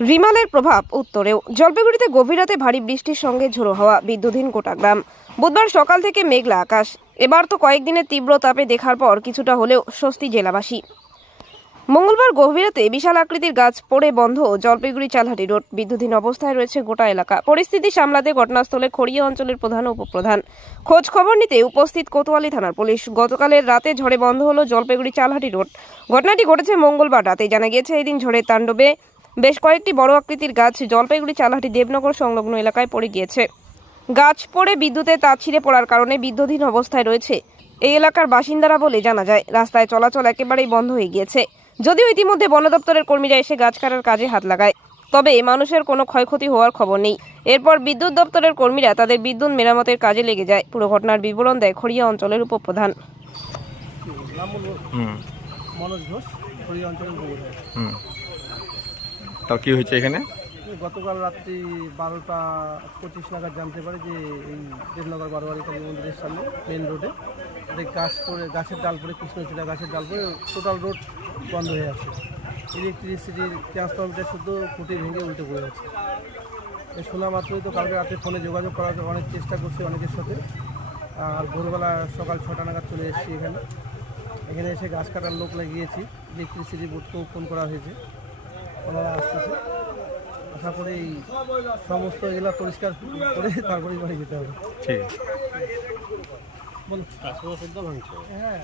রিমালের প্রভাব উত্তরেও। জলপাইগুড়িতে গভীর রাতে ভারী বৃষ্টির সঙ্গে ঝোড়ো হাওয়া, বিদ্যুৎহীন গোটা গ্রাম। বুধবার সকাল থেকে মেঘলা আকাশ। এবার তো কয়েকদিনের তীব্র তাপে দেখার পর কিছুটা হলেও স্বস্তি জেলাবাসী। মঙ্গলবার গভীর রাতে বিশাল আকৃতির গাছ পড়ে বন্ধ জলপাইগুড়ি চালহাটি রোড। বিদ্যুৎহীন অবস্থায় রয়েছে গোটা এলাকা। পরিস্থিতি সামলাতে ঘটনাস্থলে খড়িয়া অঞ্চলের প্রধান ও উপপ্রধান। খোঁজ খবর নিতে উপস্থিত কোতোয়ালি থানার পুলিশ। গতকালের রাতে ঝড়ে বন্ধ হলো জলপাইগুড়ি চালহাটি রোড। ঘটনাটি ঘটেছে মঙ্গলবার রাতে। জানা গিয়েছে এদিন ঝড়ের তাণ্ডবে বেশ কয়েকটি বড় আকৃতির গাছ জলপাইগুড়ি চালহাটি দেবনগর সংলগ্ন এলাকায় পড়ে গিয়েছে। গাছ পড়ে বিদ্যুতের তার ছিঁড়ে পড়ার কারণে বিদ্যুৎহীন অবস্থায় রয়েছে এই এলাকার বাসিন্দারা বলে জানা যায়। রাস্তায় চলাচল একেবারেই বন্ধ হয়ে গিয়েছে। যদিও ইতিমধ্যে বন দপ্তরের কর্মীরা এসে গাছ কাটার কাজে হাত লাগায়, তবে মানুষের কোনো ক্ষয়ক্ষতি হওয়ার খবর নেই। এরপর বিদ্যুৎ দপ্তরের কর্মীরা তাদের বিদ্যুৎ মেরামতের কাজে লেগে যায়। পুরো ঘটনার বিবরণ দেয় খড়িয়া অঞ্চলের উপপ্রধান। মনোজ ঘোষ, খড়িয়া অঞ্চলের উপপ্রধান। তাও কি হয়েছে এখানে? গতকাল রাত্রি 12টা 25 নাগাদ জানতে পারি যে এই দেবনগর বারোয়ারি কালী মন্দিরের সামনে মেন রোডে গাছের ডাল পড়ে, কৃষ্ণচূড়া গাছের ডাল পড়ে টোটাল রোড বন্ধ হয়ে আছে। ইলেকট্রিসিটির ট্রান্সফরমারটা শুধু খুঁটি ভেঙে উল্টে পড়ে আছে। শোনা মাত্রই তো কালকে রাতে ফোনে যোগাযোগ করার অনেক চেষ্টা করছি অনেকের সাথে। আর ভোরবেলা সকাল 6টা নাগাদ চলে এসেছি এখানে এসে গাছ কাটার লোক লাগিয়েছি। ইলেকট্রিসিটি বোর্ডকেও ফোন করা হয়েছে, ওনারা আসতেছে। আশা করি এই সমস্ত এগুলো পরিষ্কার করে তারপরেই বাড়ি যেতে হবে। ঠিক হ্যাঁ।